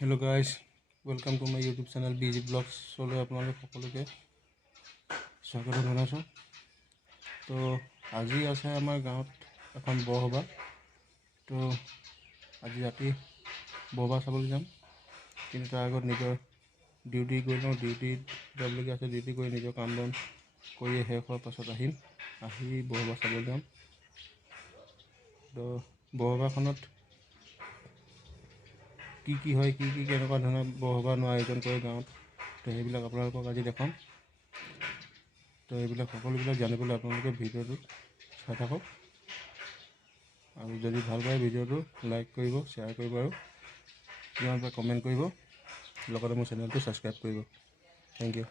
Hello guys, welcome to my YouTube channel BG Vlogs. Solo আপোনালোক সকলোকে স্বাগত জনাইছোঁ। তো আজি আছে আমাৰ গাঁৱত এখন বৰসভা। তো আজি ৰাতি বৰসভা চাবলৈ যাম, কিন্তু তাৰ আগত নিজৰ ডিউটি গৈ লওঁ। ডিউটি যাবলগীয়া আছে। ডিউটি কৰি নিজৰ কাম বন কৰি শেষ হোৱাৰ পাছত আহি বৰসভা চাবলৈ যাম। তো বৰসভাখনত কি হয়, কেনেকুৱা ধৰণৰ বৰসভাৰ আয়োজন কৰে গাঁৱত, তো সেইবিলাক আপোনালোকক আজি দেখাম। তো এইবিলাক সকলোবিলাক জানিবলৈ আপোনালোকে ভিডিঅ'টো চাই থাকক, আৰু যদি ভাল পায় ভিডিঅ'টো লাইক কৰিব, শ্বেয়াৰ কৰিব, আৰু কিমান পাৰে কমেণ্ট কৰিব, লগতে মোৰ চেনেলটো ছাবস্ক্ৰাইব কৰিব। Thank you.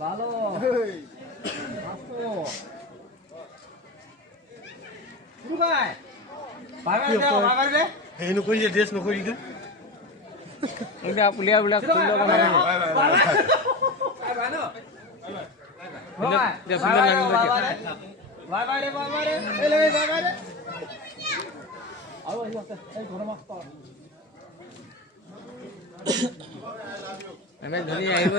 ভালো নকৰি ড্ৰেছ নকৰি পুলিয়া বিলাক ধনী আহিব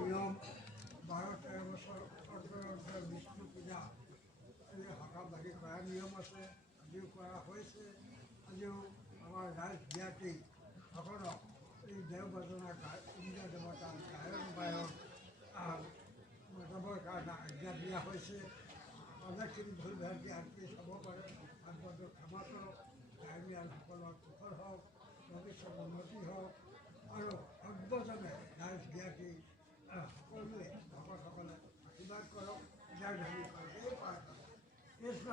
নিয়ম 12-13 বছৰ বিষ্ণু পূজা সকাম লাগি কৰা নিয়ম আছে, আজিও কৰা হৈছে। আজিও আমাৰ ৰাইজ জ্ঞাতিসকলক এই দেও বাজনা ইন্দ্ৰ দেৱতাৰ গায়ন বায়ন যাবৰ কাৰণে আজ্ঞা দিয়া হৈছে। অনেকখিনি ভুল ভ্ৰান্তি আনকি চাব পাৰে, আগবাটো ক্ষমা কৰক। গায়নীয়াসকলৰ কুশল হওক, ভৱিষ্যত উন্নতি হওক আৰু সৰ্বজনে ৰাইজ জ্ঞাতি সকলোৱে ভকতসকলে আশীৰ্বাদ কৰক। জয় ধনী কৰে প্ৰাৰ্থনা। কৃষ্ণ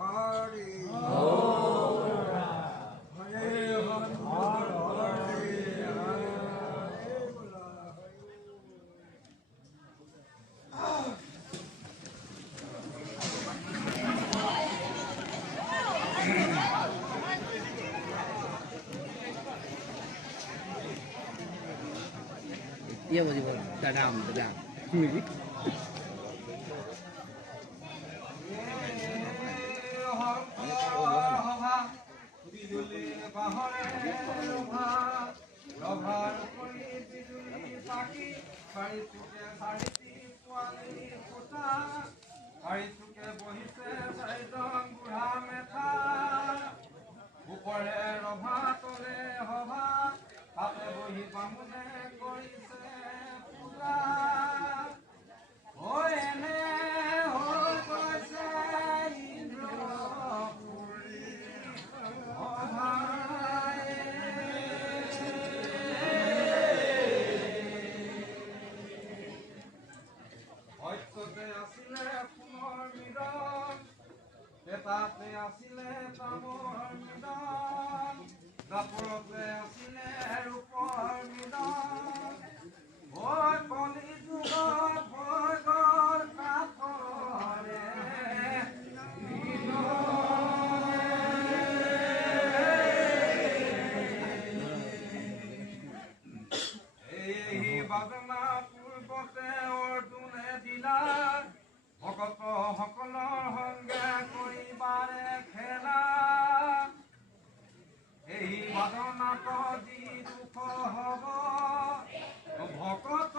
হৰি হৰে Iya masih baru. Dadam. ভকত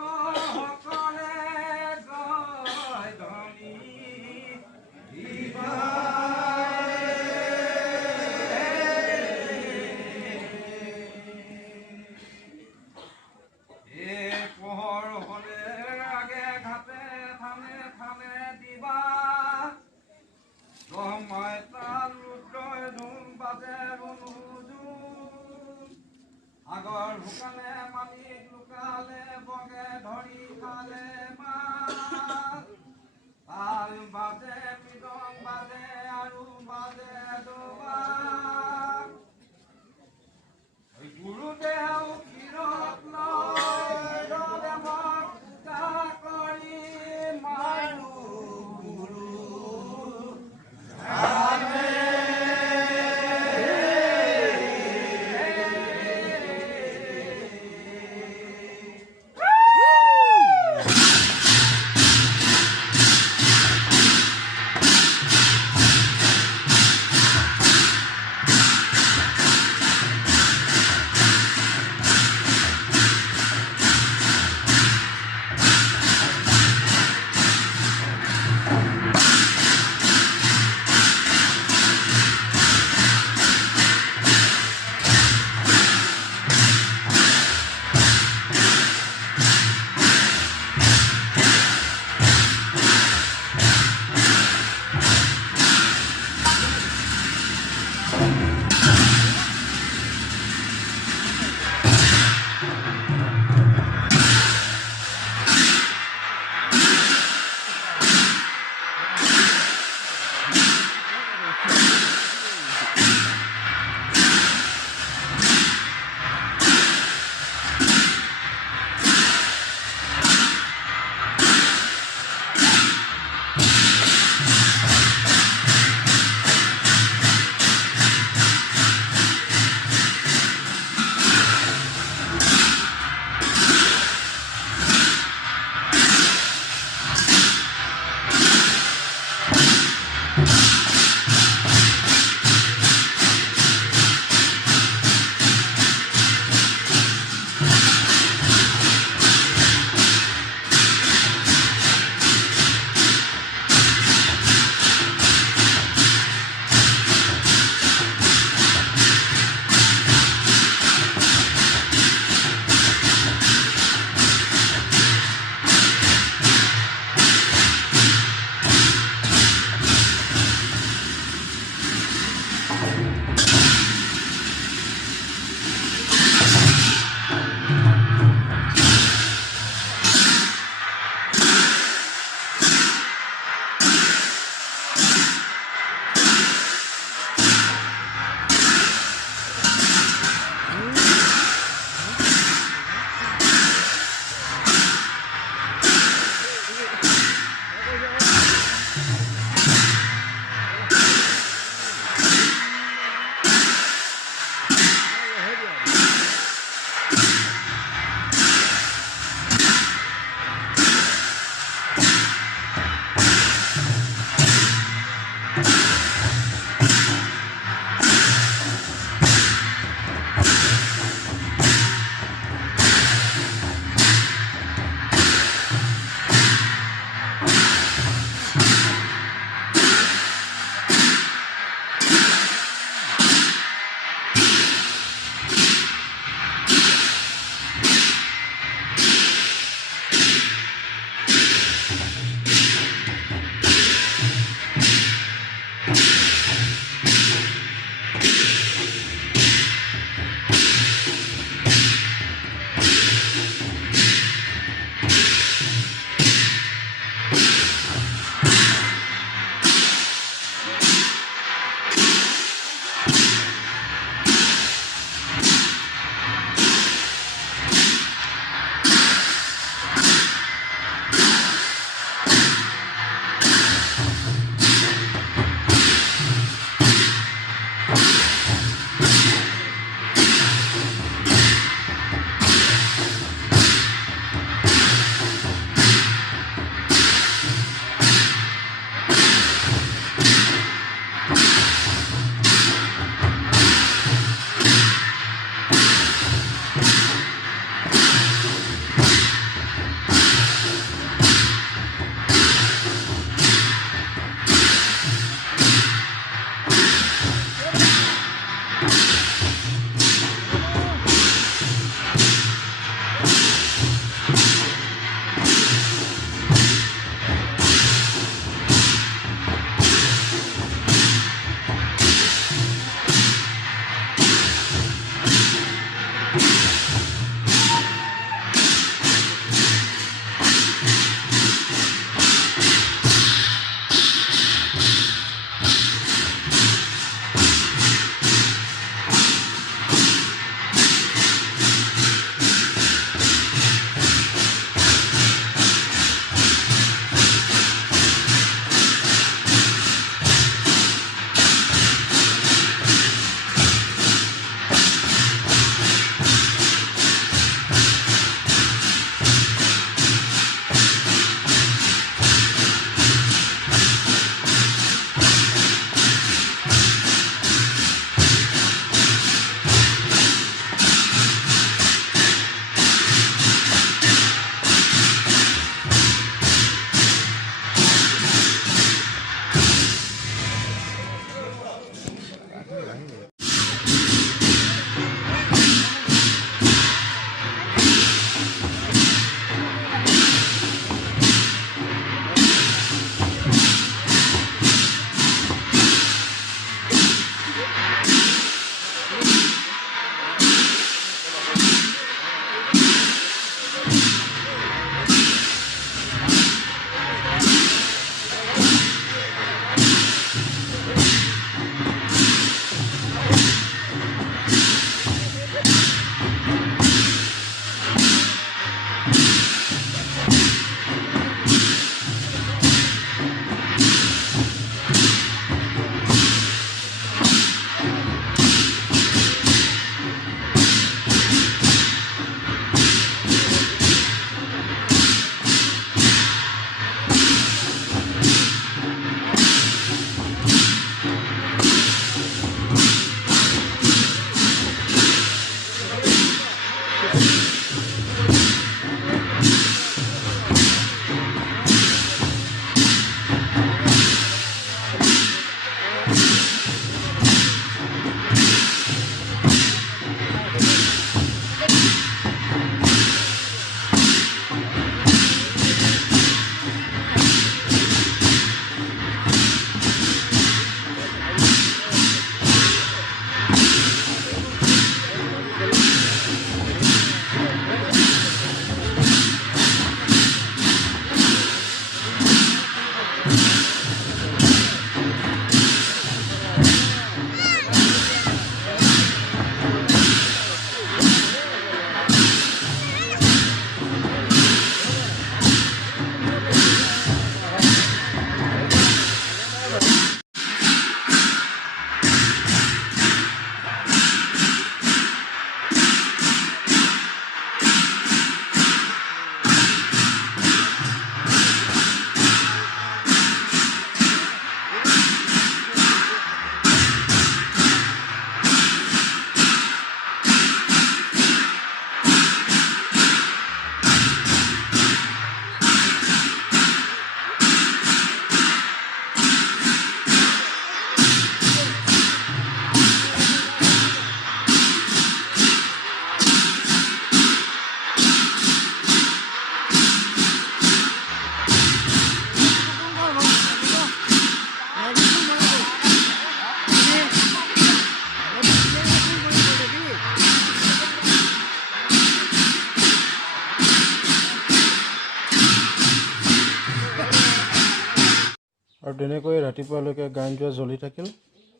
আৰু তেনেকৈ ৰাতিপুৱালৈকে গান যোৱা জ্বলি থাকিল।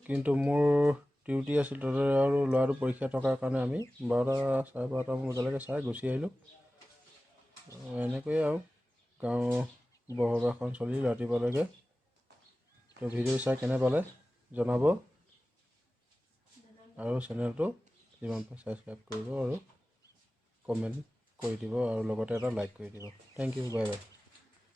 কিন্তু মোৰ ডিউটি আছিল তাতে আৰু ল'ৰাটো পৰীক্ষা থকাৰ কাৰণে আমি 12টা চাৰে 12টামান বজালৈকে চাই গুচি আহিলোঁ। এনেকৈয়ে আৰু গাঁৱৰ বৰসবাহখন চলি ৰাতিপুৱালৈকে। তো ভিডিঅ' চাই কেনে পালে জনাব আৰু চেনেলটো যিমান পাৰে ছাবস্ক্ৰাইব কৰিব আৰু কমেণ্ট কৰি দিব আৰু লগতে এটা লাইক কৰি দিব। Thank you, bye by.